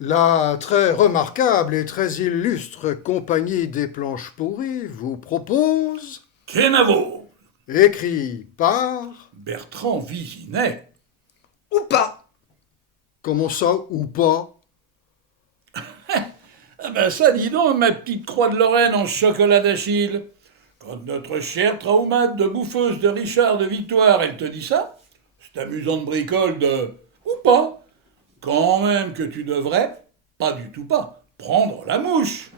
La très remarquable et très illustre Compagnie des Planches Pourries vous propose, Kenavo, écrit par, Bertrand Visinet. Ou pas. comment ça ou pas, Ah ben ça, dis donc, ma petite croix de Lorraine en chocolat d'Achille. Quand notre chère traumate de bouffeuse de Richard de Victoire, elle te dit ça, c'est amusant de bricole de... ou pas. Quand même que tu devrais, pas du tout pas, prendre la mouche.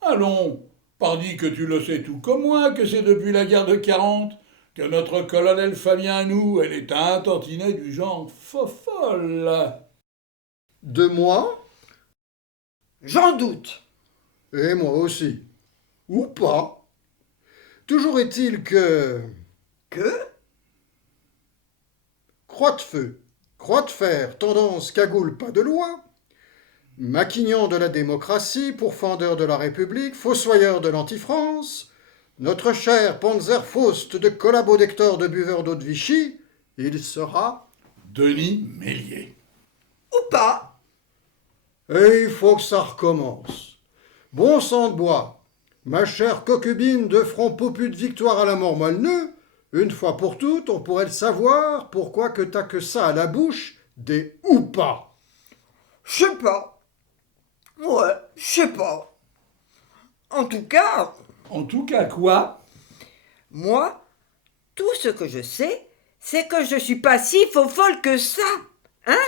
Allons, pardi que tu le sais tout comme moi, que c'est depuis la guerre de 40 que notre colonel Fabien à nous, elle est un tantinet du genre fofolle. de moi, J'en doute. et moi aussi, ou pas. Toujours est-il que Que? croix de feu, croix de fer, tendance cagoule pas de loi, maquignon de la démocratie, pourfendeur de la République, fossoyeur de l'anti-France, notre cher Panzerfaust de collabo-dector de buveur d'eau de Vichy, il sera, Denis Mélier. Ou pas. et il faut que ça recommence. Bon sang de bois, ma chère concubine de front popu de victoire à la mort moelle-nœud, une fois pour toutes, on pourrait le savoir, pourquoi que t'as que ça à la bouche, des ou pas. Je sais pas. Ouais, je sais pas. En tout cas, En tout cas, quoi? moi, tout ce que je sais, c'est que je suis pas si faux folle que ça. Hein?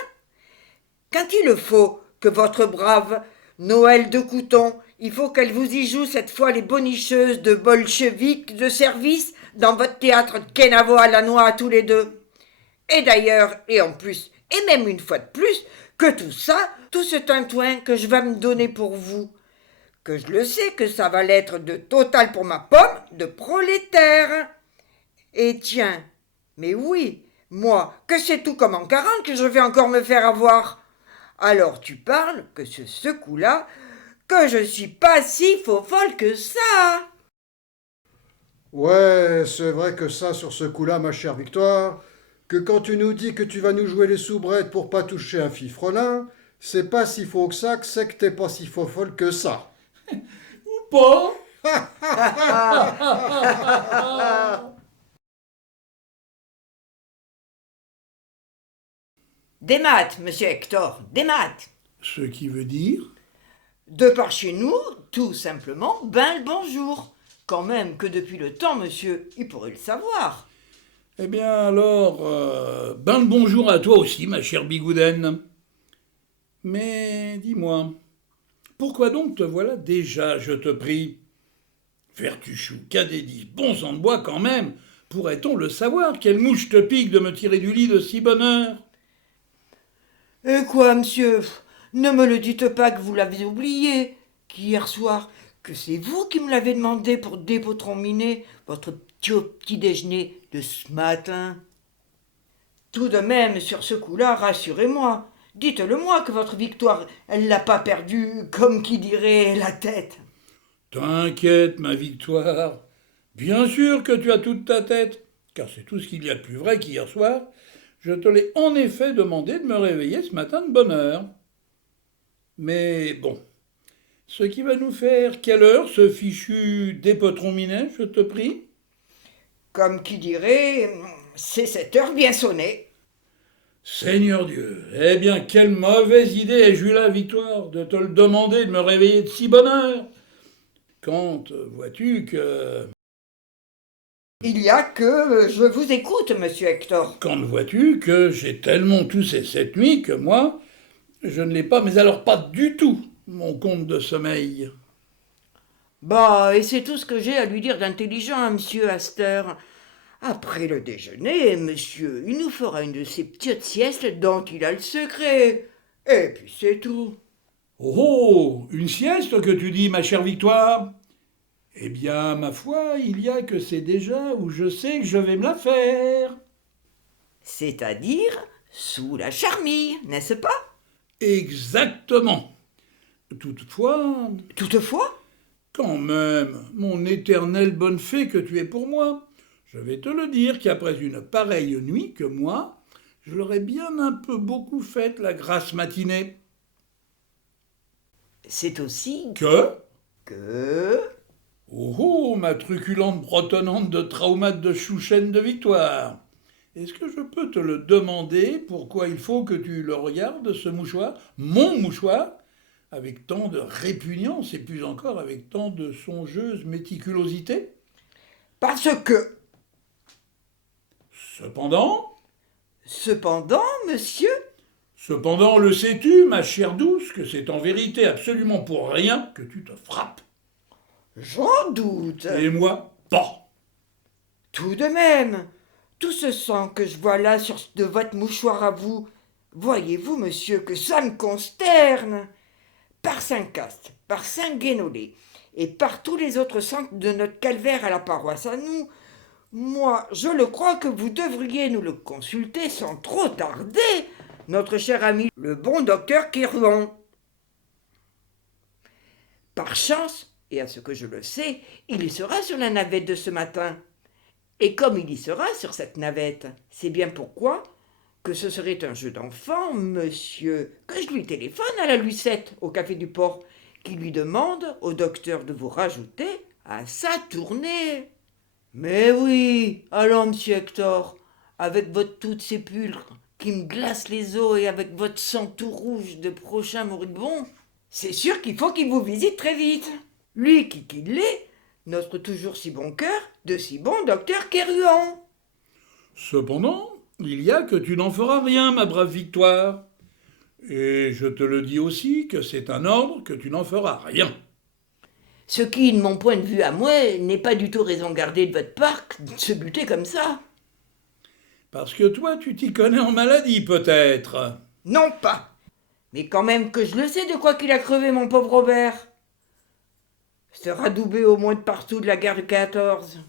Quand il le faut que votre brave Noël de Couton, il faut qu'elle vous y joue cette fois les bonicheuses de bolcheviques de service dans votre théâtre de Kenavo à la noix à tous les deux. Et d'ailleurs, et en plus, et même une fois de plus, que tout ça, tout ce tintouin que je vais me donner pour vous, que je le sais que ça va l'être de total pour ma pomme de prolétaire. Et tiens, mais oui, moi, que c'est tout comme en 40 que je vais encore me faire avoir. Alors tu parles que ce coup-là, que je suis pas si faux folle que ça. Ouais, c'est vrai que ça, sur ce coup-là, ma chère Victoire, que quand tu nous dis que tu vas nous jouer les soubrettes pour pas toucher un fifrelin, c'est pas si faux que c'est que t'es pas si faux folle que ça. Ou pas? Des maths, monsieur Hector, des maths. Ce qui veut dire? De par chez nous, tout simplement, ben le bonjour. Quand même que depuis le temps, monsieur, il pourrait le savoir. Eh bien alors, ben le bonjour à toi aussi, ma chère Bigoudaine. Mais dis-moi, pourquoi donc te voilà déjà, je te prie? Vertuchou, cadédis, bon sang de bois quand même, pourrait-on le savoir? Quelle mouche te pique de me tirer du lit de si bonne heure? Et quoi, monsieur? Ne me le dites pas que vous l'avez oublié, qu'hier soir, que c'est vous qui me l'avez demandé pour dépotrominer votre petit déjeuner de ce matin. Tout de même, sur ce coup-là, rassurez-moi. Dites-le-moi que votre victoire, elle l'a pas perdue, comme qui dirait, la tête. T'inquiète, ma victoire. Bien sûr que tu as toute ta tête, car c'est tout ce qu'il y a de plus vrai qu'hier soir, je te l'ai en effet demandé de me réveiller ce matin de bonne heure. Mais bon, ce qui va nous faire quelle heure ce fichu dépotron minet, je te prie? Comme qui dirait, c'est 7 heures bien sonnées. Seigneur Dieu, eh bien quelle mauvaise idée ai-je eu la victoire de te le demander de me réveiller de si bonne heure. Quand vois-tu que... Il y a que je vous écoute, monsieur Hector. Quand vois-tu que j'ai tellement toussé cette nuit que moi, je ne l'ai pas, mais alors pas du tout, mon compte de sommeil. Bah, et c'est tout ce que j'ai à lui dire d'intelligent, monsieur Astor. Après le déjeuner, monsieur, il nous fera une de ces petites siestes dont il a le secret. Et puis c'est tout. Oh, une sieste que tu dis, ma chère Victoire? Eh bien, ma foi, il y a que c'est déjà où je sais que je vais me la faire. C'est-à-dire sous la charmille, n'est-ce pas? Exactement. Toutefois, Toutefois, quand même, mon éternelle bonne fée que tu es pour moi, je vais te le dire qu'après une pareille nuit que moi, je l'aurais bien un peu beaucoup faite la grasse matinée. C'est aussi Que? que... Oh oh, ma truculente bretonnante de traumate de chouchen de Victoire. Est-ce que je peux te le demander pourquoi il faut que tu le regardes, ce mouchoir, mon mouchoir, avec tant de répugnance et plus encore avec tant de songeuse méticulosité? Parce que... Cependant, Monsieur, cependant, le sais-tu, ma chère douce, que c'est en vérité absolument pour rien que tu te frappes. j'en doute. Et moi, pas. Tout de même, tout ce sang que je vois là sur de votre mouchoir à vous, voyez-vous, monsieur, que ça me consterne. Par Saint-Caste, par Saint-Guénolé et par tous les autres saints de notre calvaire à la paroisse à nous, moi, je le crois que vous devriez nous le consulter sans trop tarder, notre cher ami, le bon docteur Kéruon. Par chance, et à ce que je le sais, il y sera sur la navette de ce matin. Et comme il y sera sur cette navette, c'est bien pourquoi que ce serait un jeu d'enfant, monsieur, que je lui téléphone à la Lucette, au Café du Port, qui lui demande au docteur de vous rajouter à sa tournée. Mais oui, allons, monsieur Hector, avec votre toute sépulcre qui me glace les os et avec votre sang tout rouge de prochain moribond, c'est sûr qu'il faut qu'il vous visite très vite. Lui qu'il est, notre toujours si bon cœur, de si bon docteur Kéruan. Cependant, il y a que tu n'en feras rien, ma brave Victoire. Et je te le dis aussi que c'est un ordre que tu n'en feras rien. Ce qui, de mon point de vue à moi, n'est pas du tout raison gardée de votre part de se buter comme ça. Parce que toi, tu t'y connais en maladie, peut-être. Non pas. Mais quand même que je le sais de quoi qu'il a crevé, mon pauvre Robert. Se radoubé au moins de partout de la guerre de 14.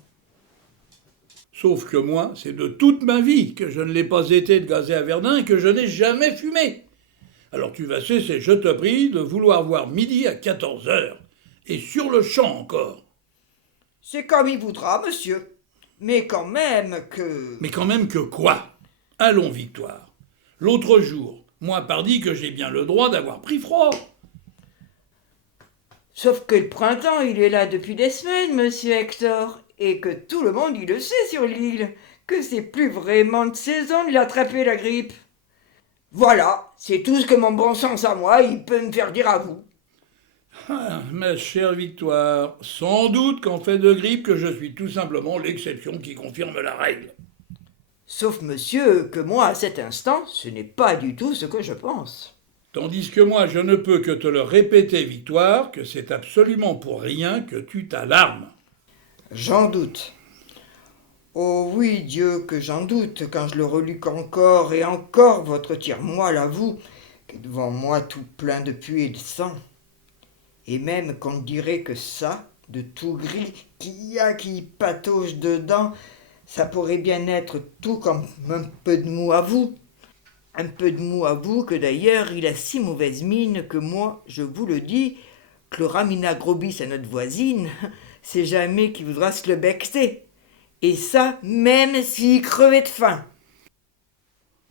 Sauf que moi, c'est de toute ma vie que je ne l'ai pas été de gazer à Verdun et que je n'ai jamais fumé. Alors tu vas cesser, je te prie, de vouloir voir midi à 14 heures. Et sur le champ encore. C'est comme il voudra, monsieur. Mais quand même que... Mais quand même que quoi? Allons, Victoire. L'autre jour, moi pardi que j'ai bien le droit d'avoir pris froid. Sauf que le printemps, il est là depuis des semaines, monsieur Hector. Et que tout le monde, il le sait sur l'île. Que c'est plus vraiment de saison de l'attraper, la grippe. Voilà, c'est tout ce que mon bon sens à moi, il peut me faire dire à vous. Ah, ma chère Victoire, sans doute qu'en fait de grippe que je suis tout simplement l'exception qui confirme la règle. Sauf, monsieur, que moi, à cet instant, ce n'est pas du tout ce que je pense. Tandis que moi, je ne peux que te le répéter, Victoire, que c'est absolument pour rien que tu t'alarmes. J'en doute. Oh oui, Dieu, que j'en doute, quand je le relus qu'encore et encore votre tire-moelle à vous, qui est devant moi tout plein de puits et de sang. Et même qu'on dirait que ça, de tout gris, qu'il y a qui patauge dedans, ça pourrait bien être tout comme un peu de mou à vous. Un peu de mou à vous que d'ailleurs il a si mauvaise mine que moi, je vous le dis, que le Ramina Grobis à notre voisine, c'est jamais qu'il voudra se le becter. Et ça, même s'il crevait de faim.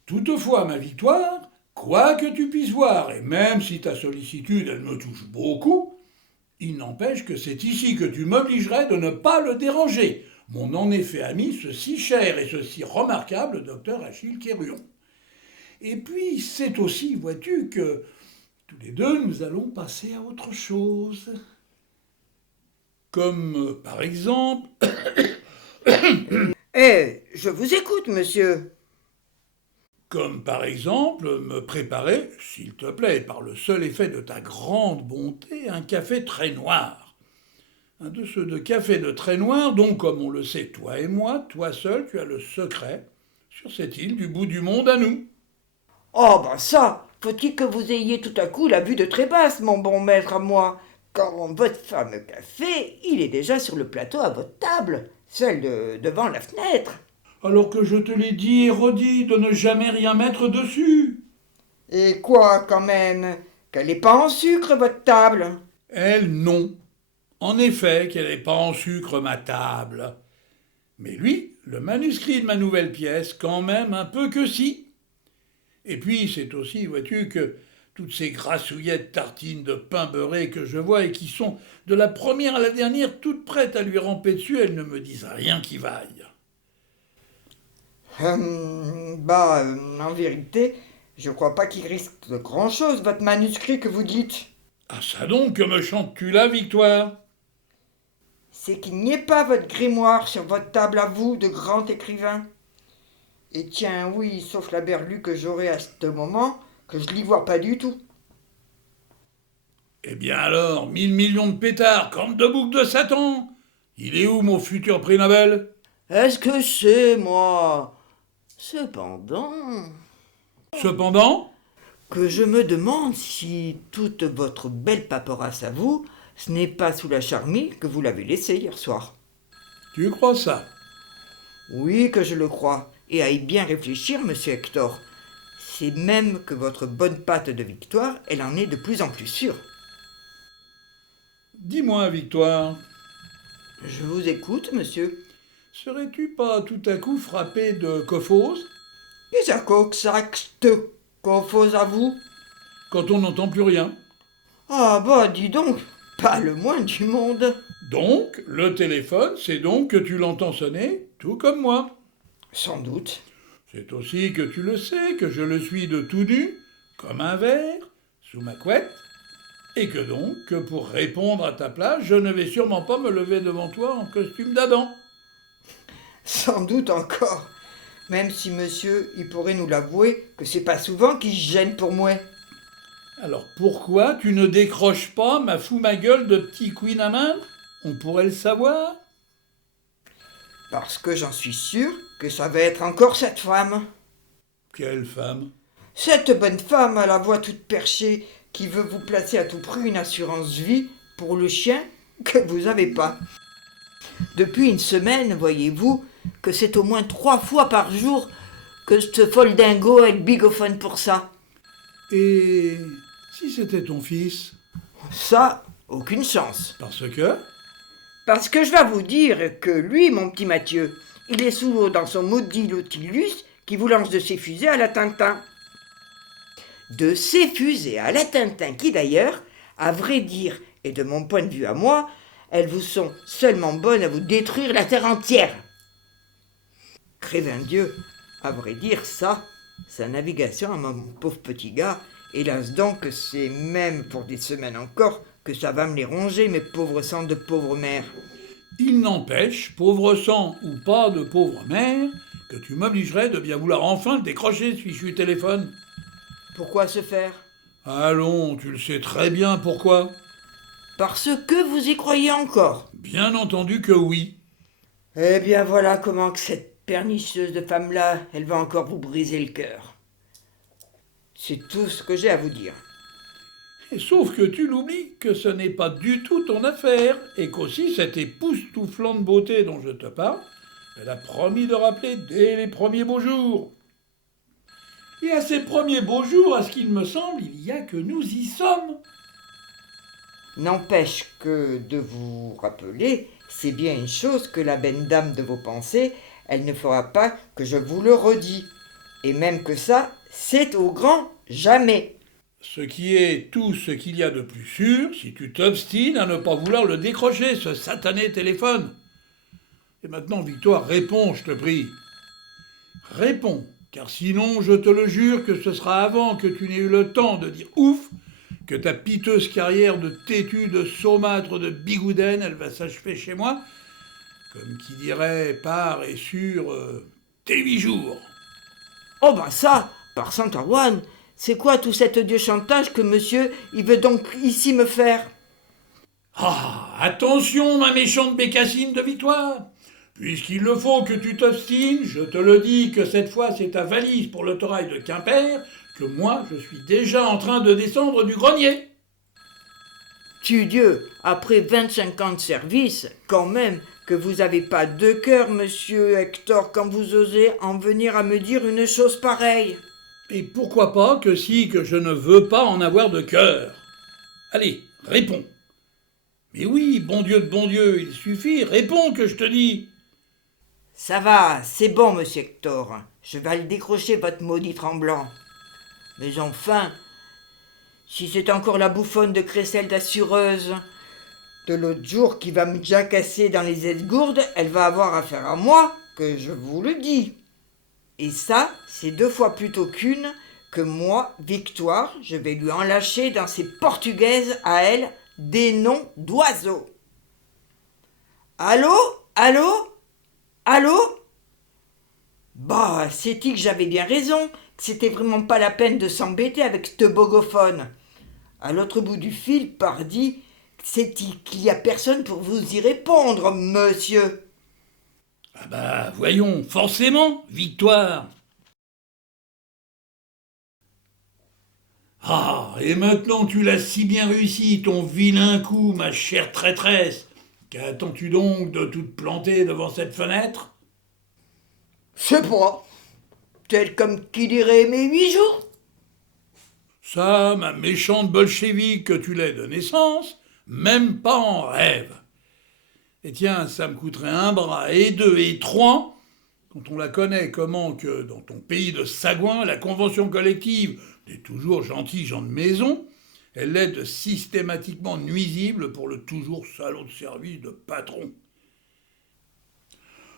Toutefois, ma Victoire, quoi que tu puisses voir, et même si ta sollicitude, elle me touche beaucoup, il n'empêche que c'est ici que tu m'obligerais de ne pas le déranger, mon en effet ami, ce si cher et ce si remarquable docteur Achille Kéruon. Et puis, c'est aussi, vois-tu, que tous les deux, nous allons passer à autre chose. Comme, par exemple... Je vous écoute, monsieur. Comme par exemple me préparer, s'il te plaît, par le seul effet de ta grande bonté, un café très noir. Un de ceux de café de très noir dont, comme on le sait, toi et moi, toi seul, tu as le secret sur cette île du bout du monde à nous. Oh, ben ça, faut-il que vous ayez tout à coup la vue de très basse, mon bon maître à moi, quand votre fameux café, il est déjà sur le plateau à votre table, celle devant la fenêtre. Alors que je te l'ai dit et redit de ne jamais rien mettre dessus. Et quoi, quand même? Qu'elle n'est pas en sucre, votre table? Elle, non. En effet, qu'elle n'est pas en sucre, ma table. Mais lui, le manuscrit de ma nouvelle pièce, quand même un peu que si. Et puis, c'est aussi, vois-tu, que toutes ces grassouillettes tartines de pain beurré que je vois et qui sont, de la première à la dernière, toutes prêtes à lui ramper dessus, elles ne me disent rien qui vaille. En vérité, je crois pas qu'il risque de grand-chose, votre manuscrit que vous dites. Ah ça donc, que me chantes-tu là, Victoire? C'est qu'il n'y ait pas votre grimoire sur votre table à vous, de grand écrivain. Et tiens, oui, sauf la berlue que j'aurai à ce moment, que je l'y vois pas du tout. Eh bien alors, 1 000 000 de pétards, comme de boucs de Satan. Il est où mon futur prix Nobel? Est-ce que c'est, moi? Cependant... Cependant, que je me demande si toute votre belle paperasse à vous, ce n'est pas sous la charmille que vous l'avez laissée hier soir. tu crois ça? Oui, que je le crois, et à y bien réfléchir, monsieur Hector. C'est même que votre bonne patte de Victoire, elle en est de plus en plus sûre. Dis-moi, Victoire, Je vous écoute, monsieur. serais-tu pas tout à coup frappé de cophose Et ça coxacte confose à vous? quand on n'entend plus rien? Ah bah, dis donc, pas le moins du monde. Donc, le téléphone, c'est donc que tu l'entends sonner, tout comme moi. Sans doute. C'est aussi que tu le sais, que je le suis de tout nu, comme un verre, sous ma couette, et que donc, que pour répondre à ta place, je ne vais sûrement pas me lever devant toi en costume d'Adam. Sans doute encore. Même si monsieur, il pourrait nous l'avouer que c'est pas souvent qu'il se gêne pour moi. Alors pourquoi tu ne décroches pas ma fou ma gueule de petit Queen à main? On pourrait le savoir. Parce que j'en suis sûr que ça va être encore cette femme. Quelle femme? Cette bonne femme à la voix toute perchée qui veut vous placer à tout prix une assurance vie pour le chien que vous avez pas. Depuis une semaine, voyez-vous, que c'est au moins 3 fois par jour que ce folle dingo a le bigophone pour ça. Et si c'était ton fils? Ça, aucune chance. Parce que? Parce que je vais vous dire que lui, mon petit Mathieu, il est sous l'eau dans son maudit Nautilus qui vous lance de ses fusées à la Tintin. De ces fusées à la Tintin qui d'ailleurs, à vrai dire, et de mon point de vue à moi, elles vous sont seulement bonnes à vous détruire la terre entière. Crévin Dieu, à vrai dire, ça, sa navigation à mon pauvre petit gars, hélas donc, c'est même pour des semaines encore que ça va me les ronger, mes pauvres sangs de pauvre mère. Il n'empêche, pauvre sang ou pas de pauvre mère, que tu m'obligerais de bien vouloir enfin le décrocher ce fichu téléphone. Pourquoi se faire? Allons, tu le sais très bien pourquoi. Parce que vous y croyez encore. Bien entendu que oui. Eh bien voilà comment que cette pernicieuse de femme-là, elle va encore vous briser le cœur. C'est tout ce que j'ai à vous dire. Et sauf que tu l'oublies que ce n'est pas du tout ton affaire, et qu'aussi cette époustouflante beauté dont je te parle, elle a promis de rappeler dès les premiers beaux jours. Et à ces premiers beaux jours, à ce qu'il me semble, il y a que nous y sommes. N'empêche que de vous rappeler, c'est bien une chose que la belle dame de vos pensées, elle ne fera pas que je vous le redis. Et même que ça, c'est au grand jamais. Ce qui est tout ce qu'il y a de plus sûr, si tu t'obstines à ne pas vouloir le décrocher, ce satané téléphone. Et maintenant, Victoire, réponds, je te prie. Réponds, car sinon, je te le jure que ce sera avant que tu n'aies eu le temps de dire ouf, que ta piteuse carrière de têtu, de saumâtre, de bigouden, elle va s'achever chez moi, comme qui dirait par et sur tes 8 jours. Oh ben ça, par Saint-Arwan, c'est quoi tout cet odieux chantage que monsieur, il veut donc ici me faire? Ah, attention, ma méchante bécassine de Victoire. Puisqu'il le faut que tu t'obstines, je te le dis que cette fois c'est ta valise pour le torail de Quimper, que moi je suis déjà en train de descendre du grenier. Dieu, après 25 ans de service, quand même que vous avez pas de cœur, monsieur Hector, quand vous osez en venir à me dire une chose pareille. Et pourquoi pas que si que je ne veux pas en avoir de cœur? Allez, réponds. Mais oui, bon Dieu, il suffit, réponds que je te dis. Ça va, c'est bon, monsieur Hector. Je vais le décrocher, votre maudit tremblant. Mais enfin, Si c'est encore la bouffonne de Crécelle d'assureuse de l'autre jour qui va me jacasser dans les aides-gourdes, elle va avoir affaire à moi, que je vous le dis. Et ça, c'est 2 fois plutôt qu'une que moi, Victoire, je vais lui en lâcher dans ses portugaises à elle des noms d'oiseaux. Allô? Allô? Allô? Bah, c'est-il que j'avais bien raison, que c'était vraiment pas la peine de s'embêter avec ce bogophone. À l'autre bout du fil, pardi, c'est-il qu'il y a personne pour vous y répondre, monsieur? Ah bah, voyons, forcément, Victoire. Ah, et maintenant tu l'as si bien réussi, ton vilain coup, ma chère traîtresse. Qu'attends-tu donc de tout te planter devant cette fenêtre? C'est pas. Tel comme qui dirait mes 8 jours. Ça, ma méchante bolchevique que tu l'es de naissance, même pas en rêve. Et tiens, ça me coûterait 1 bras, et 2, et 3, quand on la connaît comment que, dans ton pays de sagouin, la convention collective des toujours gentils gens de maison, elle est systématiquement nuisible pour le toujours salaud de service de patron.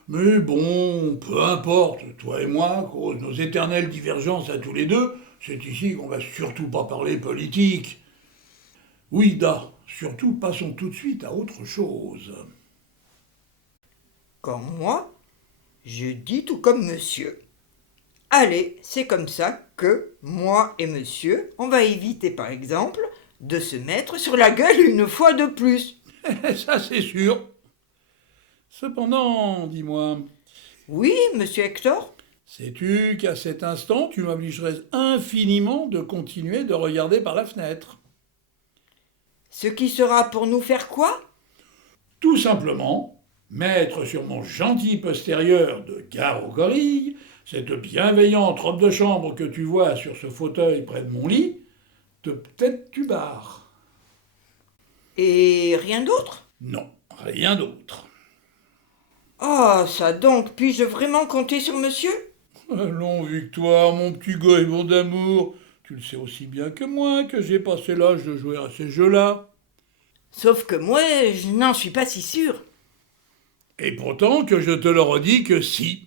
Mais bon, peu importe, toi et moi, à cause de nos éternelles divergences à tous les deux, c'est ici qu'on va surtout pas parler politique. Oui, da, surtout passons tout de suite à autre chose. Comme moi, je dis tout comme monsieur. Allez, c'est comme ça que, moi et monsieur, on va éviter par exemple de se mettre sur la gueule une fois de plus. Ça, c'est sûr. Cependant, dis-moi, Oui, monsieur Hector? sais-tu qu'à cet instant, tu m'obligerais infiniment de continuer de regarder par la fenêtre? Ce qui sera pour nous faire quoi? Tout simplement, mettre sur mon gentil postérieur de gare aux gorilles cette bienveillante robe de chambre que tu vois sur ce fauteuil près de mon lit, de peut-être tu barres. Et rien d'autre? Non, rien d'autre. Ah, ça donc, puis-je vraiment compter sur monsieur? Allons, Victoire, mon petit goémon d'amour, tu le sais aussi bien que moi que j'ai passé l'âge de jouer à ces jeux-là. Sauf que moi, je n'en suis pas si sûre. Et pourtant que je te le redis que si.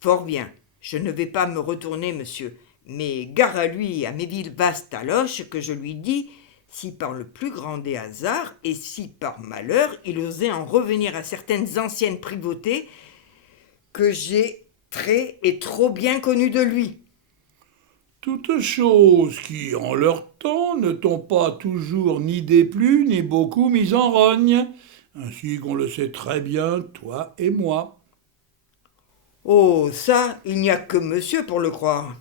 Fort bien, je ne vais pas me retourner, monsieur, mais gare à lui, à mes villes vastes taloches, que je lui dis, si par le plus grand des hasards, et si par malheur, il osait en revenir à certaines anciennes privautés que j'ai très et trop bien connues de lui. Toutes choses qui, en leur temps, ne t'ont pas toujours ni déplu, ni beaucoup mis en rogne, ainsi qu'on le sait très bien, toi et moi. Oh, ça, il n'y a que monsieur pour le croire.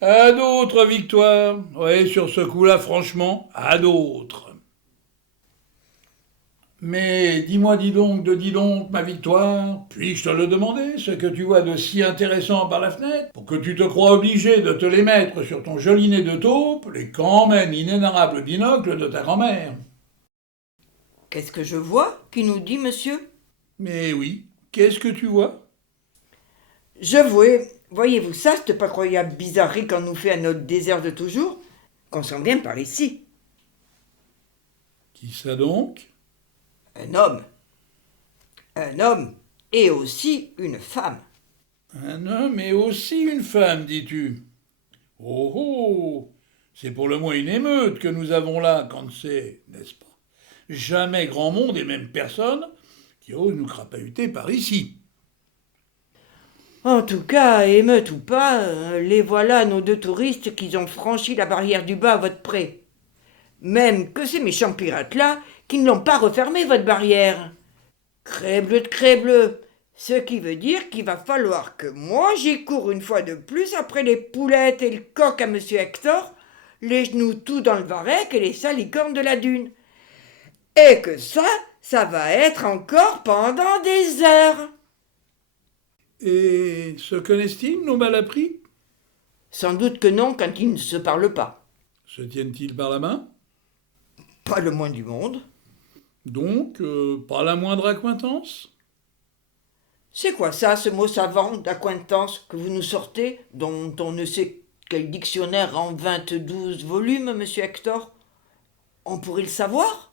À d'autres, Victoire. Oui, sur ce coup-là, franchement, à d'autres. Mais dis-moi, dis donc, ma Victoire, puis-je te le demander, ce que tu vois de si intéressant par la fenêtre, pour que tu te crois obligé de te les mettre sur ton joli nez de taupe, les quand même inénarrables binocles de ta grand-mère? Qu'est-ce que je vois? Qui nous dit, monsieur? Mais oui, qu'est-ce que tu vois? Je vois, voyez-vous ça, cette pas croyable bizarrerie qu'on nous fait à notre désert de toujours, qu'on s'en vient par ici. Qui ça donc? Un homme. Un homme et aussi une femme. Un homme et aussi une femme, dis-tu? Oh oh! C'est pour le moins une émeute que nous avons là, quand c'est, n'est-ce pas? Jamais grand monde et même personne qui ose nous crapahuter par ici. En tout cas, émeute ou pas, les voilà nos 2 touristes qui ont franchi la barrière du bas à votre pré. Même que ces méchants pirates-là qui ne l'ont pas refermé, votre barrière. Crèbleu de crèbleu. Ce qui veut dire qu'il va falloir que moi j'y cours une fois de plus après les poulettes et le coq à monsieur Hector, les genoux tout dans le varech et les salicornes de la dune. Et que ça va être encore pendant des heures. Et se connaissent-ils, nos malappris? Sans doute que non quand ils ne se parlent pas. Se tiennent-ils par la main? Pas le moins du monde. Donc, pas la moindre accointance? C'est quoi ça, ce mot savant d'accointance que vous nous sortez, dont on ne sait quel dictionnaire en 22 volumes, monsieur Hector? On pourrait le savoir?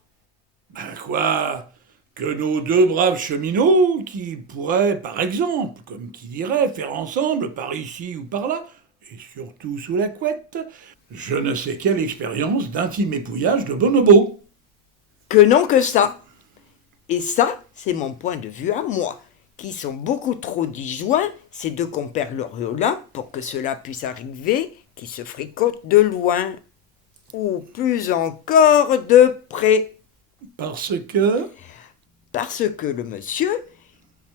Ben quoi? Que nos deux braves cheminots, qui pourraient, par exemple, comme qui dirait, faire ensemble, par ici ou par là, et surtout sous la couette, je ne sais quelle expérience d'intime épouillage de bonobo. Que non que ça. Et ça, c'est mon point de vue à moi, qui sont beaucoup trop disjoints, ces deux compères Loriot-là, pour que cela puisse arriver, qui se fricotent de loin, ou plus encore de près. Parce que... Parce que le monsieur,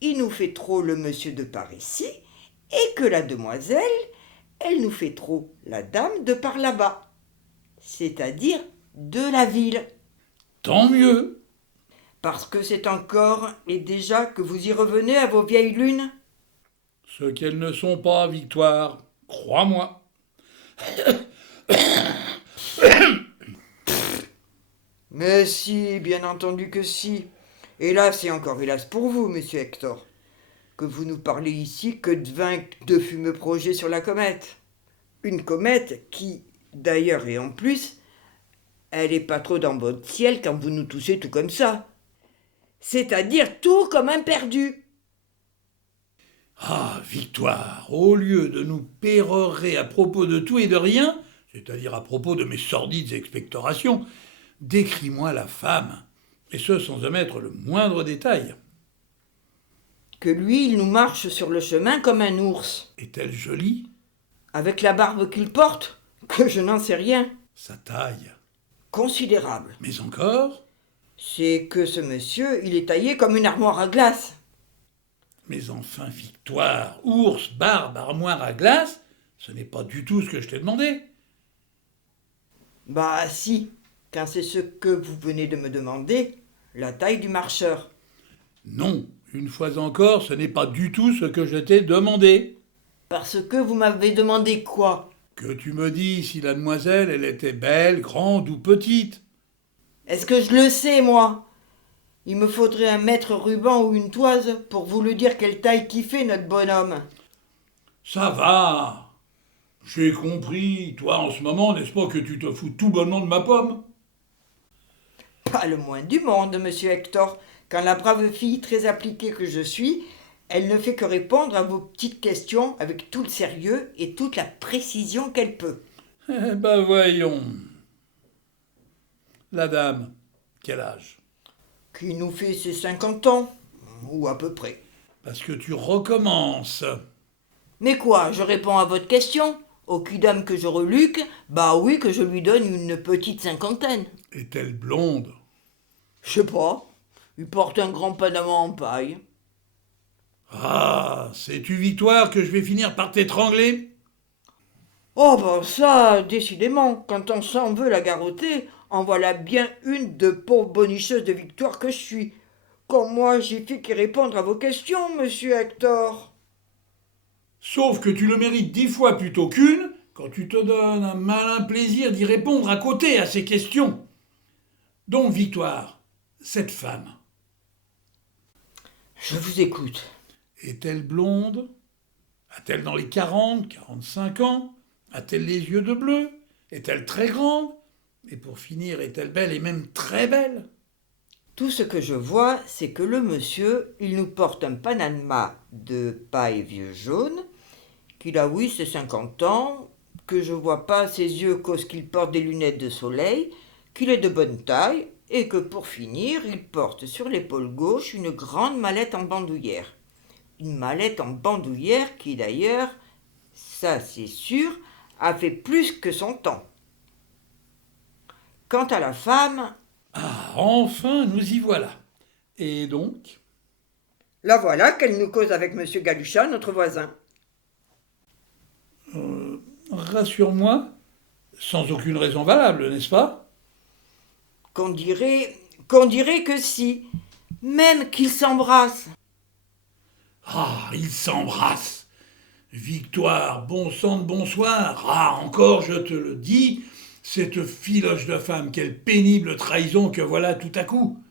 il nous fait trop le monsieur de par ici, et que la demoiselle, elle nous fait trop la dame de par là-bas, c'est-à-dire de la ville. Tant mieux. Parce que c'est encore et déjà que vous y revenez à vos vieilles lunes? Ce qu'elles ne sont pas, Victoire, crois-moi. Mais si, bien entendu que si. Hélas et encore hélas pour vous, monsieur Hector, que vous nous parlez ici que de vin et de fumeux projets sur la comète. Une comète qui, d'ailleurs et en plus, elle est pas trop dans votre ciel quand vous nous toussez tout comme ça. C'est-à-dire tout comme un perdu. Ah, Victoire, au lieu de nous pérorer à propos de tout et de rien, c'est-à-dire à propos de mes sordides expectorations, décris-moi la femme, et ce sans omettre le moindre détail. Que lui, il nous marche sur le chemin comme un ours. Est-elle jolie? Avec la barbe qu'il porte, que je n'en sais rien. Sa taille? Considérable. Mais encore? C'est que ce monsieur, il est taillé comme une armoire à glace. Mais enfin, Victoire, ours, barbe, armoire à glace, ce n'est pas du tout ce que je t'ai demandé. Bah si, quand c'est ce que vous venez de me demander, la taille du marcheur. Non, une fois encore, ce n'est pas du tout ce que je t'ai demandé. Parce que vous m'avez demandé quoi? Que tu me dis si la demoiselle, elle était belle, grande ou petite. Est-ce que je le sais, moi? Il me faudrait un mètre ruban ou une toise pour vous le dire quelle taille qu'il fait, notre bonhomme. Ça va. J'ai compris. Toi, en ce moment, n'est-ce pas que tu te fous tout bonnement de ma pomme? Pas le moins du monde, monsieur Hector. Quand la brave fille très appliquée que je suis, elle ne fait que répondre à vos petites questions avec tout le sérieux et toute la précision qu'elle peut. Eh ben voyons. La dame, quel âge? Qui nous fait ses 50 ans, ou à peu près. Parce que tu recommences. Mais quoi, je réponds à votre question? Au quidam que je reluque, bah oui que je lui donne une petite cinquantaine. Est-elle blonde? Je sais pas, il porte un grand panama en paille. Ah, sais-tu, Victoire, que je vais finir par t'étrangler? Oh bah ça, décidément, quand on s'en veut la garrotter, en voilà bien une de pauvre bonicheuse de Victoire que je suis. Comme moi, j'ai fait qu'y répondre à vos questions, monsieur Hector. Sauf que tu le mérites 10 fois plutôt qu'une, quand tu te donnes un malin plaisir d'y répondre à côté à ces questions. Donc, Victoire, cette femme, Je vous écoute. est-elle blonde? A-t-elle dans les 40, 45 ans? A-t-elle les yeux de bleu? Est-elle très grande? Et pour finir, est-elle belle et même très belle? Tout ce que je vois, c'est que le monsieur, il nous porte un panama de paille vieux jaune, qu'il a, oui, ses 50 ans, que je vois pas ses yeux cause qu'il porte des lunettes de soleil, qu'il est de bonne taille, et que pour finir, il porte sur l'épaule gauche une grande mallette en bandoulière. Une mallette en bandoulière qui, d'ailleurs, ça c'est sûr, a fait plus que son temps. Quant à la femme, Ah, enfin, nous y voilà. Et donc? la voilà qu'elle nous cause avec monsieur Galuchat, notre voisin. Rassure-moi, sans aucune raison valable, n'est-ce pas? Qu'on dirait que si, même qu'ils s'embrassent. Ah, ils s'embrassent. Victoire, bon sang de bonsoir. Ah, encore, je te le dis, cette filoche de femme, quelle pénible trahison que voilà tout à coup.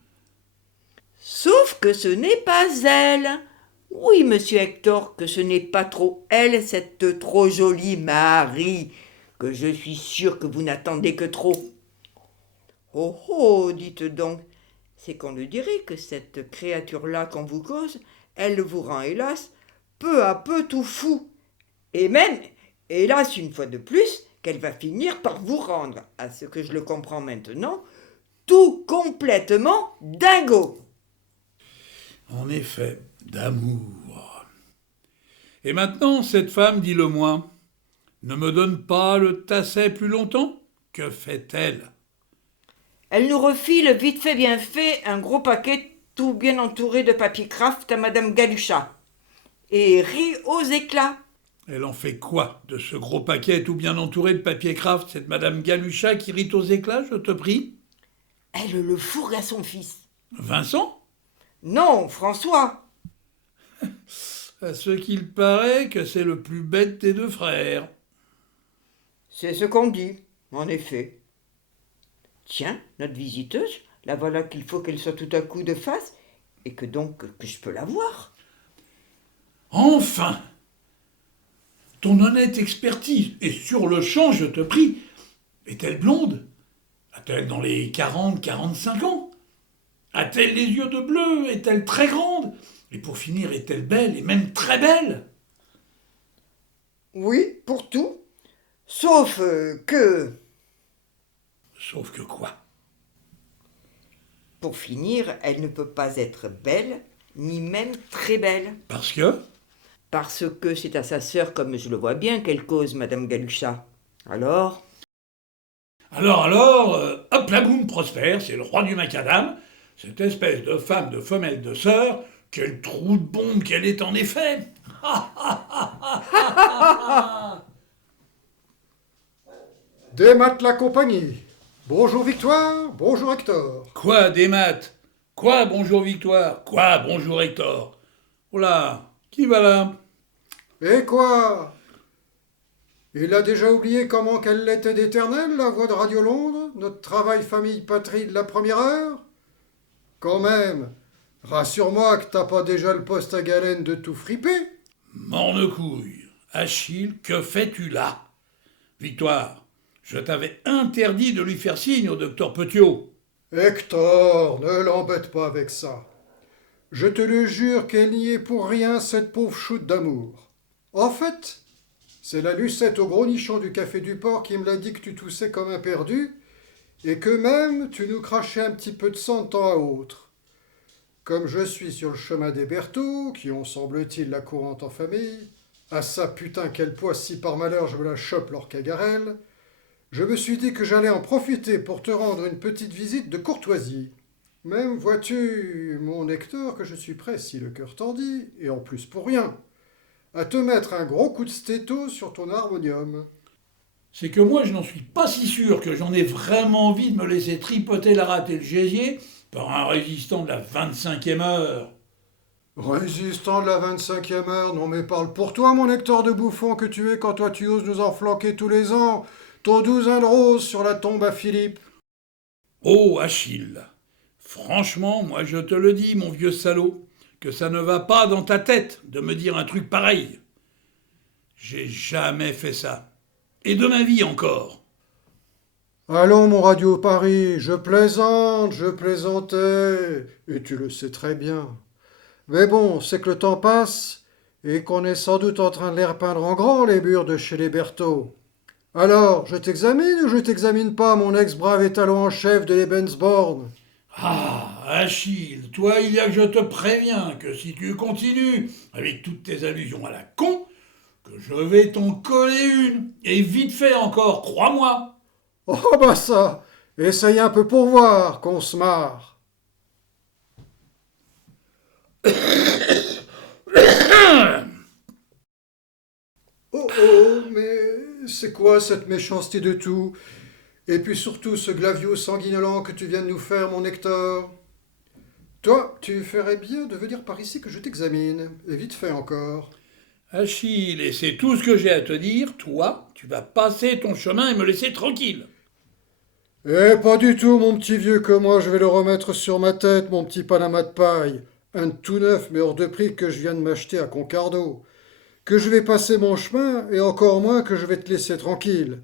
Sauf que ce n'est pas elle. Oui, monsieur Hector, que ce n'est pas trop elle, cette trop jolie Marie, que je suis sûr que vous n'attendez que trop. Oh oh, dites donc, c'est qu'on le dirait que cette créature-là qu'on vous cause, elle vous rend, hélas, peu à peu tout fou. Et même, hélas, une fois de plus, qu'elle va finir par vous rendre, à ce que je le comprends maintenant, tout complètement dingo. En effet, d'amour. Et maintenant, cette femme, dis-le-moi, ne me donne pas le tasset plus longtemps? Que fait-elle? Elle nous refile vite fait bien fait un gros paquet tout bien entouré de papier craft à madame Galuchat. Et rit aux éclats. Elle en fait quoi de ce gros paquet tout bien entouré de papier craft, cette madame Galuchat qui rit aux éclats, je te prie? Elle le fourgue à son fils. Vincent? Non, François. À ce qu'il paraît que c'est le plus bête des deux frères. C'est ce qu'on dit, en effet. Tiens, notre visiteuse, la voilà qu'il faut qu'elle soit tout à coup de face, et que donc que je peux la voir. Enfin! Ton honnête expertise, et sur le champ, je te prie, est-elle blonde? A-t-elle dans les 40-45 ans? A-t-elle les yeux de bleu? Est-elle très grande? Et pour finir, est-elle belle, et même très belle? Oui, pour tout. Sauf que, Sauf que quoi? pour finir, elle ne peut pas être belle, ni même très belle. Parce que? Parce que c'est à sa sœur, comme je le vois bien, qu'elle cause, madame Galuchat. Alors, Hop la boum, Prosper, c'est le roi du macadam, cette espèce de femme de femelle de sœur, quel trou de bombe qu'elle est en effet! Démat la compagnie. Bonjour Victoire, bonjour Hector. Quoi, des maths? Quoi, bonjour Victoire? Quoi, bonjour Hector? Oh là, qui va là? Et quoi? Il a déjà oublié comment qu'elle l'était d'éternelle, la voix de Radio Londres, notre travail famille-patrie de la première heure? Quand même, rassure-moi que t'as pas déjà le poste à galène de tout friper. Morne-couille, Achille, que fais-tu là? Victoire, je t'avais interdit de lui faire signe au docteur Petiot. Hector, ne l'embête pas avec ça. Je te le jure qu'elle n'y est pour rien, cette pauvre choute d'amour. En fait, c'est la Lucette au gros nichon du Café du Port qui me l'a dit que tu toussais comme un perdu, et que même tu nous crachais un petit peu de sang de temps à autre. Comme je suis sur le chemin des Berthaud, qui ont, semble-t-il, la courante en famille, à ça putain quel poids si par malheur je me la chope leur cagarelle, je me suis dit que j'allais en profiter pour te rendre une petite visite de courtoisie. Même vois-tu, mon Hector, que je suis prêt, si le cœur t'en dit, et en plus pour rien, à te mettre un gros coup de stéto sur ton harmonium. C'est que moi, je n'en suis pas si sûr que j'en ai vraiment envie de me laisser tripoter la rate et le gésier par un résistant de la 25e heure. Résistant de la 25e heure, non mais parle pour toi, mon Hector de bouffon que tu es quand toi tu oses nous en flanquer tous les ans, ton douzain de roses sur la tombe à Philippe. Oh, Achille, franchement, moi je te le dis, mon vieux salaud, que ça ne va pas dans ta tête de me dire un truc pareil. J'ai jamais fait ça. Et de ma vie encore. Allons, mon Radio Paris, je plaisante, je plaisantais, et tu le sais très bien. Mais bon, c'est que le temps passe, et qu'on est sans doute en train de les repeindre en grand, les murs de chez les Berthaud. Alors, je t'examine ou je t'examine pas, mon ex-brave étalon en chef de l'Ebensborn? Ah, Achille, toi, il y a que je te préviens que si tu continues avec toutes tes allusions à la con, que je vais t'en coller une, et vite fait encore, crois-moi. Oh bah ça, essaye un peu pour voir qu'on se marre. Oh oh, mais c'est quoi cette méchanceté de tout? Et puis surtout ce glavio sanguinolent que tu viens de nous faire, mon Hector. Toi, tu ferais bien de venir par ici que je t'examine, et vite fait encore. Achille, et c'est tout ce que j'ai à te dire, toi, tu vas passer ton chemin et me laisser tranquille. Eh, pas du tout, mon petit vieux, que moi je vais le remettre sur ma tête, mon petit Panama de paille. Un tout neuf mais hors de prix que je viens de m'acheter à Concarneau. Que je vais passer mon chemin et encore moins que je vais te laisser tranquille.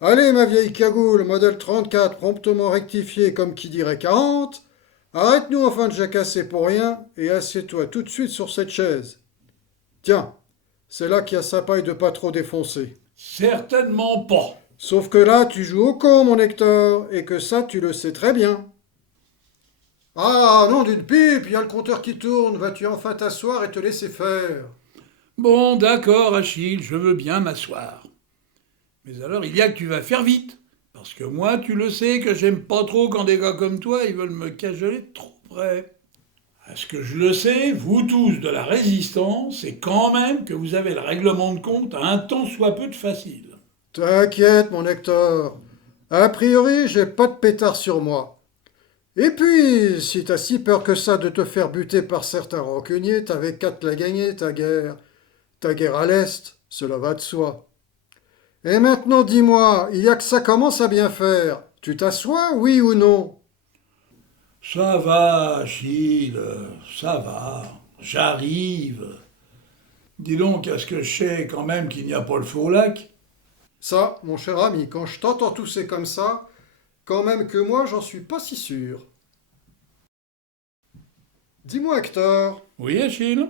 Allez, ma vieille cagoule, modèle 34, promptement rectifié comme qui dirait 40. Arrête-nous enfin de jacasser pour rien et assieds-toi tout de suite sur cette chaise. Tiens, c'est là qu'il y a sa paille de pas trop défoncer. Certainement pas. Sauf que là, tu joues au con, mon Hector, et que ça, tu le sais très bien. Ah, non d'une pipe, il y a le compteur qui tourne. Vas-tu enfin t'asseoir et te laisser faire? Bon, d'accord, Achille, je veux bien m'asseoir. Mais alors, il y a que tu vas faire vite. Parce que moi, tu le sais que j'aime pas trop quand des gars comme toi, ils veulent me cajoler trop près. Est-ce que je le sais, vous tous de la résistance, c'est quand même que vous avez le règlement de compte à un tant soit peu de facile. T'inquiète, mon Hector. A priori, j'ai pas de pétard sur moi. Et puis, si t'as si peur que ça de te faire buter par certains rancuniers, t'avais qu'à te la gagner, ta guerre. Ta guerre à l'Est, cela va de soi. Et maintenant, dis-moi, il y a que ça commence à bien faire. Tu t'assois, oui ou non? Ça va, Achille, ça va, j'arrive. Dis donc, est-ce que je sais quand même qu'il n'y a pas le feu au lac? Ça, mon cher ami, quand je t'entends tousser comme ça, quand même que moi, j'en suis pas si sûr. Dis-moi, Hector, Oui, Achille?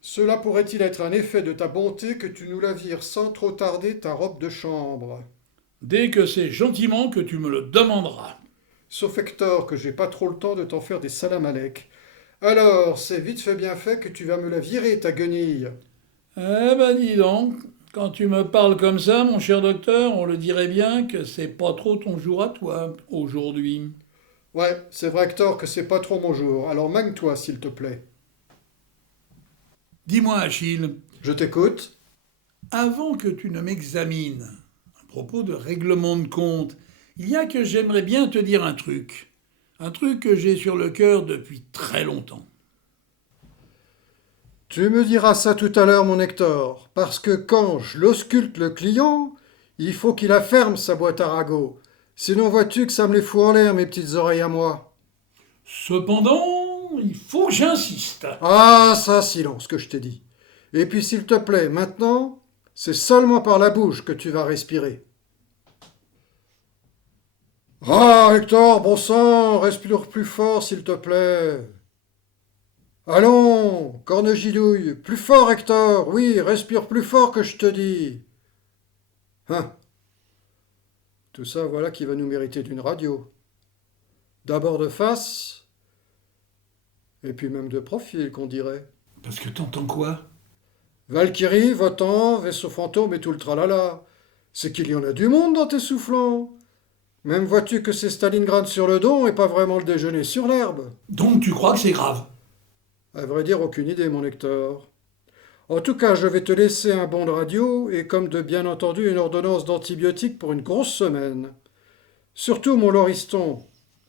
cela pourrait-il être un effet de ta bonté que tu nous la vires sans trop tarder ta robe de chambre? Dès que c'est gentiment que tu me le demanderas. Sauf Hector, que j'ai pas trop le temps de t'en faire des salamalecs. Alors, c'est vite fait bien fait que tu vas me la virer, ta guenille. Eh ben dis donc, quand tu me parles comme ça, mon cher docteur, on le dirait bien que c'est pas trop ton jour à toi, aujourd'hui. Ouais, c'est vrai, Hector, que c'est pas trop mon jour. Alors magne-toi, s'il te plaît. Dis-moi, Achille, Je t'écoute. avant que tu ne m'examines, à propos de règlement de compte, il y a que j'aimerais bien te dire un truc. Un truc que j'ai sur le cœur depuis très longtemps. Tu me diras ça tout à l'heure, mon Hector, parce que quand je l'ausculte le client, il faut qu'il afferme sa boîte à ragots. Sinon, vois-tu que ça me les fout en l'air, mes petites oreilles à moi. Cependant, il faut que j'insiste. Ah, ça, silence, que je t'ai dit. Et puis, s'il te plaît, maintenant, c'est seulement par la bouche que tu vas respirer. Ah, Hector, bon sang, respire plus fort, s'il te plaît. Allons, cornegidouille, plus fort, Hector, oui, respire plus fort que je te dis. Hein. Tout ça, voilà qui va nous mériter d'une radio. D'abord de face, et puis même de profil, qu'on dirait. Parce que t'entends quoi? Valkyrie, Votan, vaisseau fantôme et tout le tralala. C'est qu'il y en a du monde dans tes soufflants. Même vois-tu que c'est Stalingrad sur le don et pas vraiment le déjeuner sur l'herbe. Donc tu crois que c'est grave? À vrai dire, aucune idée, mon lecteur. En tout cas, je vais te laisser un bon de radio et, comme de bien entendu, une ordonnance d'antibiotiques pour une grosse semaine. Surtout, mon Lauriston,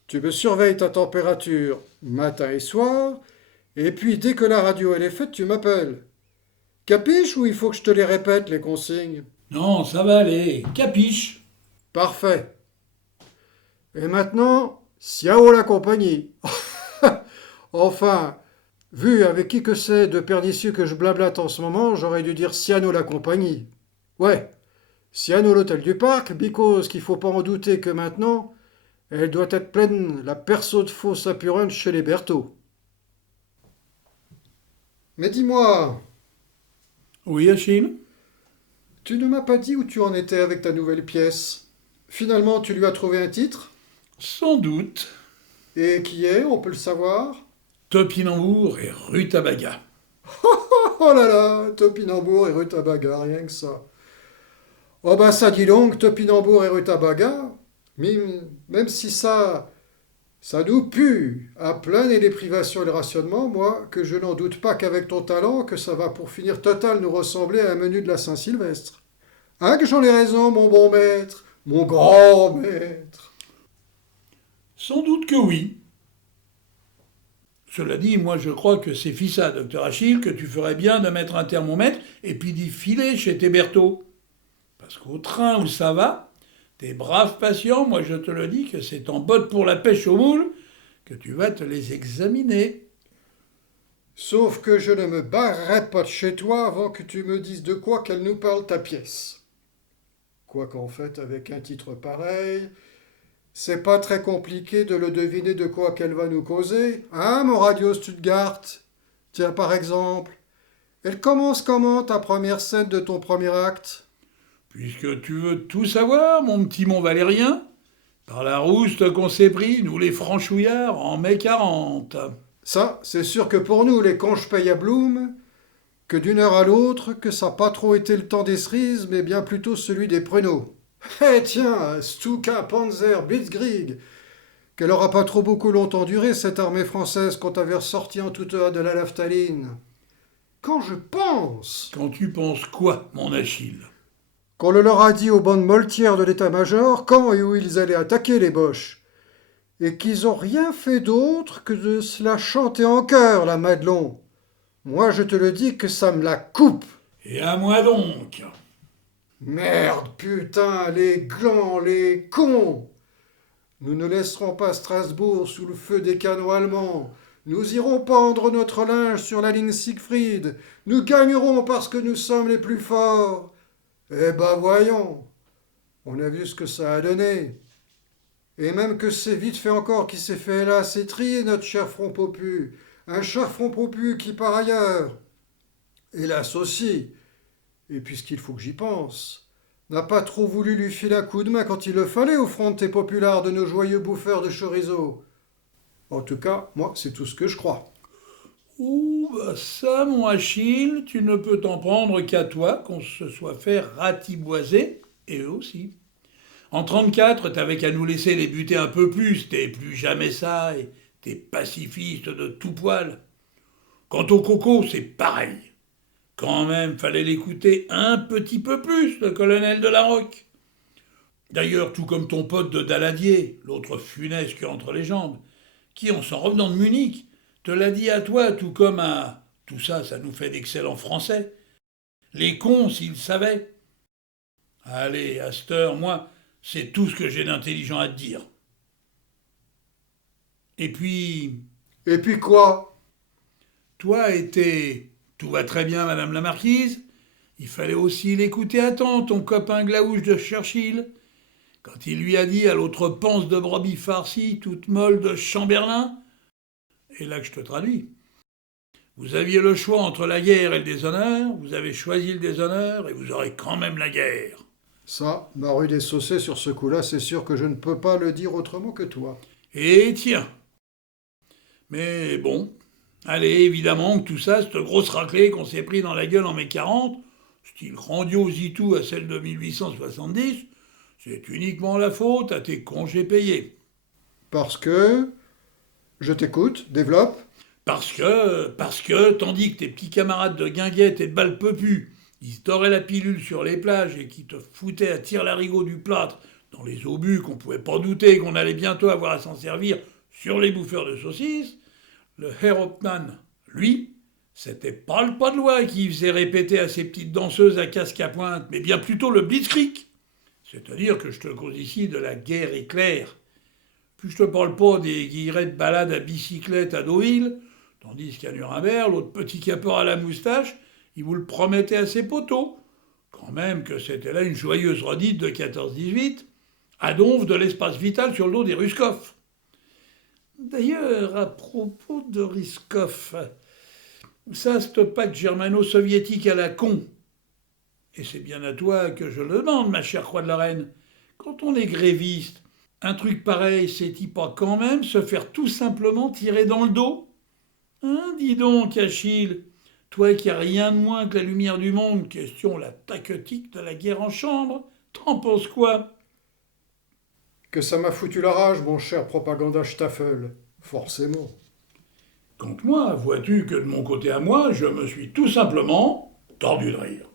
tu me surveilles ta température matin et soir, et puis dès que la radio elle est faite, tu m'appelles. Capiche ou il faut que je te les répète, les consignes? Non, ça va aller, capiche? Parfait. Et maintenant, ciao la compagnie. Enfin, vu avec qui que c'est de pernicieux que je blablate en ce moment, j'aurais dû dire Ciano la compagnie. Ouais, Ciano l'hôtel du parc, because qu'il faut pas en douter que maintenant, elle doit être pleine la perso de faux sapurun chez les Berthaud. Mais dis-moi, Oui, Achille? tu ne m'as pas dit où tu en étais avec ta nouvelle pièce. Finalement, tu lui as trouvé un titre? Sans doute. Et qui est, on peut le savoir? Topinambour et Rutabaga. Oh là là, Topinambour et Rutabaga, rien que ça. Oh bah ça dit donc, Topinambour et Rutabaga, même si ça nous pue à plein les privations et le rationnement, moi, que je n'en doute pas qu'avec ton talent, que ça va pour finir total nous ressembler à un menu de la Saint-Sylvestre. Hein, que j'en ai raison, mon bon maître, mon grand maître. Sans doute que oui. Cela dit, moi je crois que c'est fissa, docteur Achille, que tu ferais bien de mettre un thermomètre et puis d'y filer chez tes Berthaud. Parce qu'au train où ça va, tes braves patients, moi je te le dis que c'est en botte pour la pêche au moule que tu vas te les examiner. Sauf que je ne me barrerai pas de chez toi avant que tu me dises de quoi qu'elle nous parle ta pièce. Quoiqu'en fait, avec un titre pareil, c'est pas très compliqué de le deviner de quoi qu'elle va nous causer, hein, mon Radio Stuttgart? Tiens, par exemple, elle commence comment ta première scène de ton premier acte? Puisque tu veux tout savoir, mon petit Mont Valérien, par la rouste qu'on s'est pris, nous les franchouillards, en mai 40. Ça, c'est sûr que pour nous, les cons payent à Bloom, que d'une heure à l'autre, que ça n'a pas trop été le temps des cerises, mais bien plutôt celui des pruneaux. Eh tiens, Stuka Panzer Blitzkrieg, qu'elle aura pas trop beaucoup longtemps duré, cette armée française qu'on avait ressortie en toute hâte de la Laftaline. Quand je pense Quand tu penses quoi, mon Achille? qu'on le leur a dit aux bandes moltières de l'état-major quand et où ils allaient attaquer les Boches, et qu'ils ont rien fait d'autre que de se la chanter en chœur, la Madelon. Moi, je te le dis que ça me la coupe. Et à moi donc. Merde, putain, les glands, les cons. Nous ne laisserons pas Strasbourg sous le feu des canons allemands. Nous irons pendre notre linge sur la ligne Siegfried. Nous gagnerons parce que nous sommes les plus forts. Eh ben voyons, on a vu ce que ça a donné. Et même que c'est vite fait encore qui s'est fait hélas étrier notre cher Front Popu. Un cher Front Popu qui par ailleurs, hélas aussi, et puisqu'il faut que j'y pense, n'a pas trop voulu lui filer un coup de main quand il le fallait au front des populares de nos joyeux bouffeurs de chorizo. En tout cas, moi, c'est tout ce que je crois. Ouh, bah ça, mon Achille, tu ne peux t'en prendre qu'à toi qu'on se soit fait ratiboiser, et eux aussi. En 34, t'avais qu'à nous laisser les buter un peu plus, t'es plus jamais ça, et t'es pacifiste de tout poil. Quant au coco, c'est pareil. Quand même, fallait l'écouter un petit peu plus, le colonel de la Roque. D'ailleurs, tout comme ton pote de Daladier, l'autre funeste que entre les jambes, qui, en s'en revenant de Munich, te l'a dit à toi, tout comme à... Tout ça, ça nous fait d'excellents Français. Les cons, s'ils savaient. Allez, à cette heure, moi, c'est tout ce que j'ai d'intelligent à te dire. Et puis, Et puis quoi? toi était... Tout va très bien, madame la marquise. Il fallait aussi l'écouter à temps, ton copain Glaouche de Churchill, quand il lui a dit à l'autre panse de brebis farcie, toute molle de Chamberlain. Et là que je te traduis. Vous aviez le choix entre la guerre et le déshonneur, vous avez choisi le déshonneur et vous aurez quand même la guerre. Ça, ma rue des Saussets, sur ce coup-là, c'est sûr que je ne peux pas le dire autrement que toi. Et tiens. Mais bon, allez, évidemment que tout ça, cette grosse raclée qu'on s'est pris dans la gueule en mai 40, style grandiositou à celle de 1870, c'est uniquement la faute à tes congés payés. Parce que... Je t'écoute, développe. Parce que, tandis que tes petits camarades de guinguette et de balpepus, ils se doraient la pilule sur les plages et qui te foutaient à tire-larigot du plâtre dans les obus qu'on pouvait pas douter qu'on allait bientôt avoir à s'en servir sur les bouffeurs de saucisses, le Herr Hauptmann, lui, c'était pas le pas de loi qui faisait répéter à ses petites danseuses à casque à pointe, mais bien plutôt le blitzkrieg. C'est-à-dire que je te cause ici de la guerre éclair. Puis je te parle pas des guillerets de balade à bicyclette à Deauville, tandis qu'à Nuremberg, l'autre petit caporal à la moustache, il vous le promettait à ses poteaux. Quand même que c'était là une joyeuse redite de 14-18, à donf de l'espace vital sur le dos des Ruskov. D'ailleurs, à propos de Ruskov, ça, c'est pacte germano-soviétique à la con. Et c'est bien à toi que je le demande, ma chère Croix de Lorraine. Quand on est gréviste, un truc pareil, c'est-il pas quand même se faire tout simplement tirer dans le dos? Hein, dis donc, Achille, toi qui as rien de moins que la lumière du monde, question la tactique de la guerre en chambre, t'en penses quoi? Que ça m'a foutu la rage, mon cher propaganda Staffel. Forcément. Quant à moi, vois-tu que de mon côté à moi, je me suis tout simplement tordu de rire.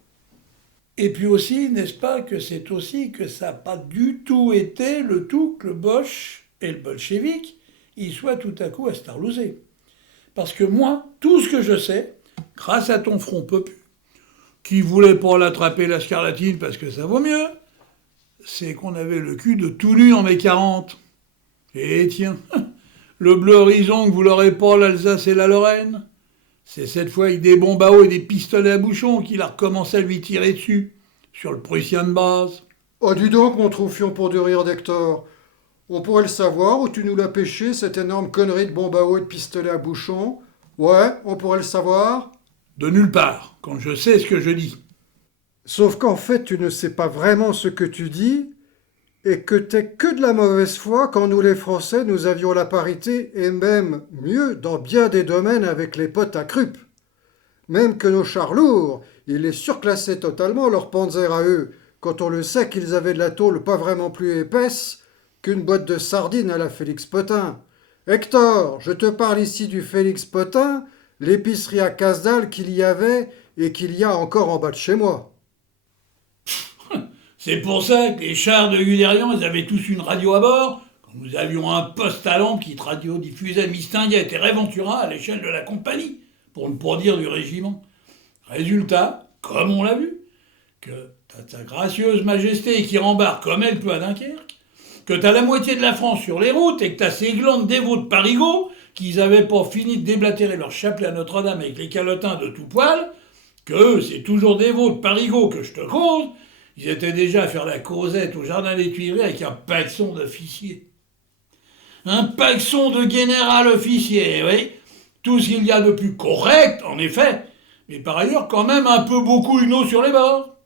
Et puis aussi, n'est-ce pas que c'est aussi que ça n'a pas du tout été le tout que le Boche et le bolchevique y soient tout à coup à Starlousé. Parce que moi, tout ce que je sais, grâce à ton front popu, qui voulait pas l'attraper la scarlatine parce que ça vaut mieux, c'est qu'on avait le cul de tout nu en mai 40. Et tiens, le bleu horizon que vous l'aurez pas l'Alsace et la Lorraine, C'est cette fois avec des bombes à eau et des pistolets à bouchon qu'il a recommencé à lui tirer dessus, sur le Prussien de base. Oh, dis donc, mon troufion pour de rire d'Hector. On pourrait le savoir où tu nous l'as pêché, cette énorme connerie de bombe à eau et de pistolet à bouchon. Ouais, on pourrait le savoir. De nulle part, quand je sais ce que je dis. Sauf qu'en fait, tu ne sais pas vraiment ce que tu dis, et que t'es que de la mauvaise foi quand nous les Français, nous avions la parité, et même mieux, dans bien des domaines avec les potes à Krupp. Même que nos chars lourds, ils les surclassaient totalement, leurs panzers à eux, quand on le sait qu'ils avaient de la tôle pas vraiment plus épaisse qu'une boîte de sardines à la Félix Potin. Hector, je te parle ici du Félix Potin, l'épicerie à casse-dalle qu'il y avait et qu'il y a encore en bas de chez moi. C'est pour ça que les chars de Guderian, ils avaient tous une radio à bord, quand nous avions un poste à lampe qui radiodiffusait Mistinguett et Réventura à l'échelle de la compagnie, pour ne pas dire du régiment. Résultat, comme on l'a vu, que t'as ta gracieuse majesté qui rembarque comme elle peut à Dunkerque, que t'as la moitié de la France sur les routes et que t'as ces glandes dévots de parigots qu'ils avaient pas fini de déblatérer leur chapelet à Notre-Dame avec les calotins de tout poil, que eux, c'est toujours dévots de parigots que je te cause, ils étaient déjà à faire la causette au jardin des Tuileries avec un paxon d'officier. Un paxon de général officier, oui. Tout ce qu'il y a de plus correct, en effet, mais par ailleurs quand même un peu beaucoup une eau sur les bords.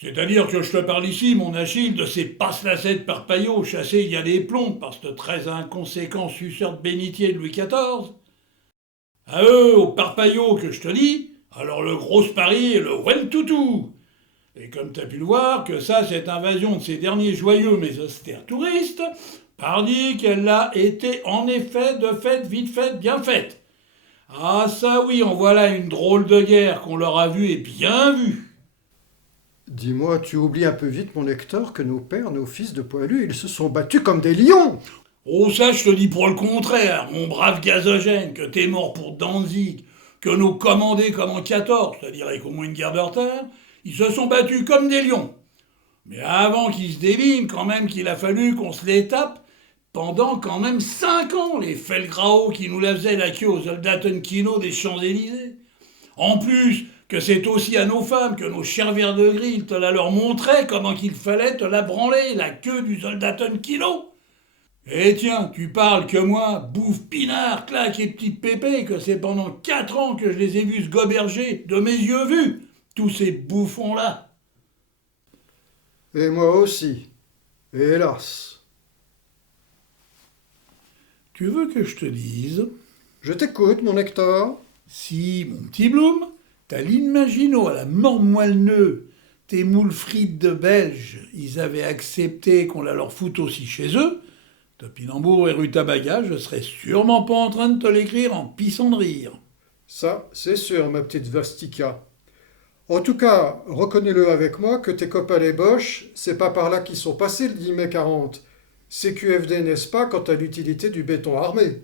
C'est-à-dire que je te parle ici, mon Achille, de ces passe-lacettes par paillots chassés il y a des plombs par ce très inconséquent suceur de bénitier de Louis XIV. À eux, aux parpaillots que je te dis, alors le gros pari et le Wentoutou. Et comme t'as pu le voir, que ça, cette invasion de ces derniers joyeux mais austères touristes, pardi qu'elle a été en effet, de fait, vite faite, bien faite. Ah ça oui, en voilà une drôle de guerre qu'on leur a vue et bien vue. Dis-moi, tu oublies un peu vite, mon Hector, que nos pères, nos fils de poilus, ils se sont battus comme des lions. Oh ça, je te dis pour le contraire, mon brave gazogène, que t'es mort pour Danzig, que nos commandés comme en 14, c'est-à-dire avec au moins une guerre de retard, ils se sont battus comme des lions. Mais avant qu'ils se délignent, quand même qu'il a fallu qu'on se les tape pendant quand même 5 ans, les Felgrao qui nous la faisaient la queue aux Soldatenkino des Champs-Élysées. En plus, que c'est aussi à nos femmes que nos chers verres de grille te la leur montraient comment qu'il fallait te la branler, la queue du Soldatenkino. Et tiens, tu parles que moi, bouffe pinard, claque et petite pépé, que c'est pendant 4 ans que je les ai vus se goberger, de mes yeux vus, tous ces bouffons-là. Et moi aussi. Et hélas. Tu veux que je te dise? Je t'écoute, mon Hector. Si, mon petit Bloom, t'as l'Imagino à la mort-moelle-neu, tes moules frites de Belge, ils avaient accepté qu'on la leur foute aussi chez eux, Topinambour et Rutabaga, je serais sûrement pas en train de te l'écrire en pissant de rire. Ça, c'est sûr, ma petite Vastica. En tout cas, reconnais-le avec moi que tes copains les Boches, c'est pas par là qu'ils sont passés le 10 mai 40. C'est QFD, n'est-ce pas, quant à l'utilité du béton armé?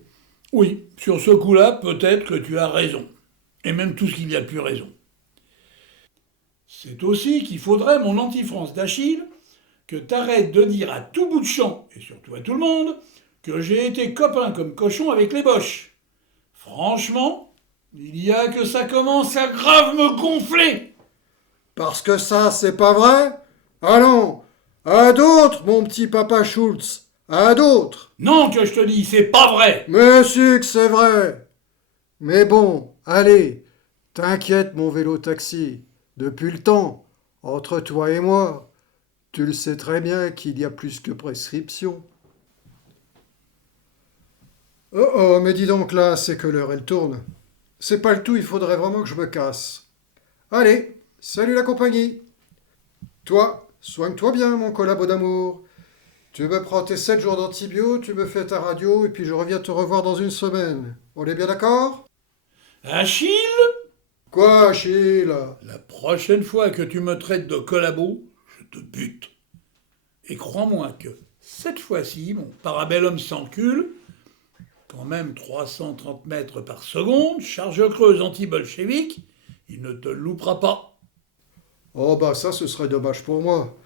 Oui, sur ce coup-là, peut-être que tu as raison. Et même tout ce qu'il y a de plus raison. C'est aussi qu'il faudrait, mon anti-France d'Achille, que t'arrêtes de dire à tout bout de champ, et surtout à tout le monde, que j'ai été copain comme cochon avec les Boches. Franchement, il y a que ça commence à grave me gonfler. Parce que ça, c'est pas vrai? Allons, à d'autres, mon petit papa Schultz, à d'autres. Non, que je te dis, c'est pas vrai. Mais si que c'est vrai. Mais bon, allez, t'inquiète, mon vélo-taxi. Depuis le temps, entre toi et moi, tu le sais très bien qu'il y a plus que prescription. Oh oh, mais dis donc là, c'est que l'heure, elle tourne. C'est pas le tout, il faudrait vraiment que je me casse. Allez, salut la compagnie. Toi, soigne-toi bien, mon collabo d'amour. Tu me prends tes 7 jours d'antibio, tu me fais ta radio, et puis je reviens te revoir dans une semaine. On est bien d'accord? Achille, Quoi, Achille? la prochaine fois que tu me traites de collabo, je te bute. Et crois-moi que cette fois-ci, mon parabellum s'encule, quand même 330 mètres par seconde, charge creuse anti-bolchevique, il ne te loupera pas. Oh bah ça, ce serait dommage pour moi.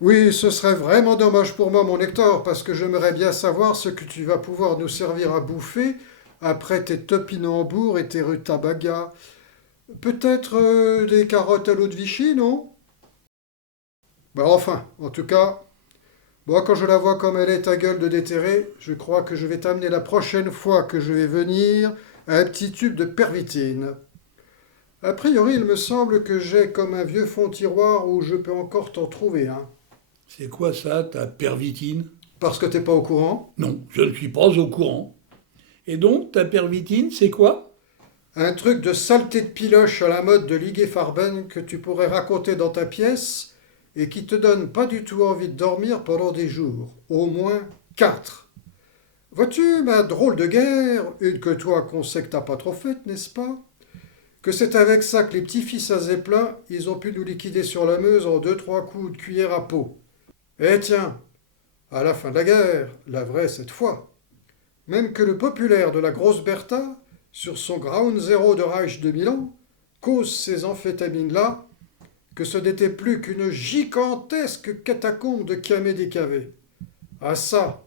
Oui, ce serait vraiment dommage pour moi, mon Hector, parce que j'aimerais bien savoir ce que tu vas pouvoir nous servir à bouffer après tes topinambours et tes rutabagas. Peut-être des carottes à l'eau de Vichy, non? Ben enfin, en tout cas, moi quand je la vois comme elle est ta gueule de déterré, je crois que je vais t'amener la prochaine fois que je vais venir un petit tube de pervitine. A priori, il me semble que j'ai comme un vieux fond tiroir où je peux encore t'en trouver un. C'est quoi ça, ta pervitine? Parce que t'es pas au courant? Non, je ne suis pas au courant. Et donc, ta pervitine, c'est quoi? Un truc de saleté de piloche à la mode de Ligue Farben que tu pourrais raconter dans ta pièce et qui te donne pas du tout envie de dormir pendant des jours. Au moins 4. Vois-tu, ma drôle de guerre, une que toi qu'on sait que t'as pas trop faite, n'est-ce pas? Que c'est avec ça que les petits-fils à Zeppelin, ils ont pu nous liquider sur la Meuse en 2-3 coups de cuillère à peau. Eh tiens, à la fin de la guerre, la vraie cette fois, même que le populaire de la grosse Bertha, sur son Ground Zero de Reich de Milan, cause ces amphétamines-là, que ce n'était plus qu'une gigantesque catacombe de camés décavés. Ah ça,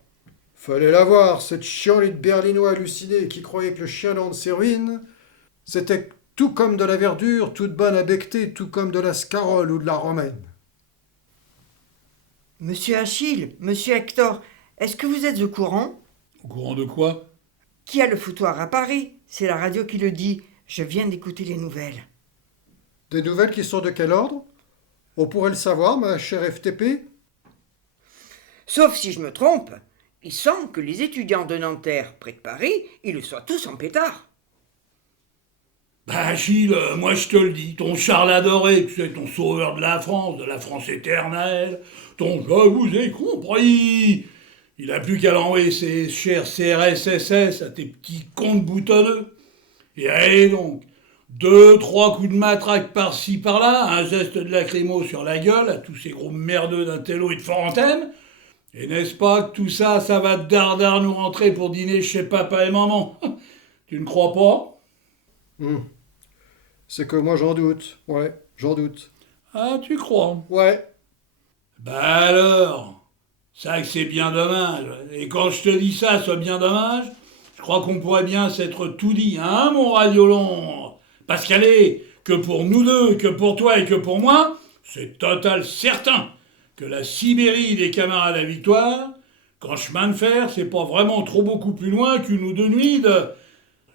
fallait la voir, cette chienlit de berlinois halluciné qui croyait que le chien dans de ses ruines, c'était tout comme de la verdure, toute bonne à becqueter, tout comme de la scarole ou de la romaine. Monsieur Achille, monsieur Hector, est-ce que vous êtes au courant? Au courant de quoi? Qui a le foutoir à Paris? C'est la radio qui le dit. Je viens d'écouter les nouvelles. Des nouvelles qui sont de quel ordre? On pourrait le savoir, ma chère FTP? Sauf si je me trompe, il semble que les étudiants de Nanterre, près de Paris, ils le soient tous en pétard. Bah Achille, moi je te le dis, ton Charles adoré, tu sais, ton sauveur de la France éternelle, ton je vous ai compris, il a plus qu'à l'envoyer ses chers CRSSS à tes petits comptes boutonneux. Et allez donc, 2-3 coups de matraque par-ci par-là, un geste de lacrymo sur la gueule à tous ces gros merdeux d'Intello et de Fontaine, et n'est-ce pas que tout ça, ça va dardard nous rentrer pour dîner chez papa et maman? Tu ne crois pas? C'est que moi j'en doute, ouais, j'en doute. Ah, tu crois? Ouais, Bah alors, ça que c'est bien dommage. Et quand je te dis ça, c'est bien dommage, je crois qu'on pourrait bien s'être tout dit, hein, mon radiolon? Parce qu'allez, que pour nous deux, que pour toi et que pour moi, c'est total certain que la Sibérie des camarades à Victoire, qu'en chemin de fer, c'est pas vraiment trop beaucoup plus loin qu'une ou deux nuits de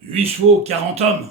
8 chevaux, 40 hommes.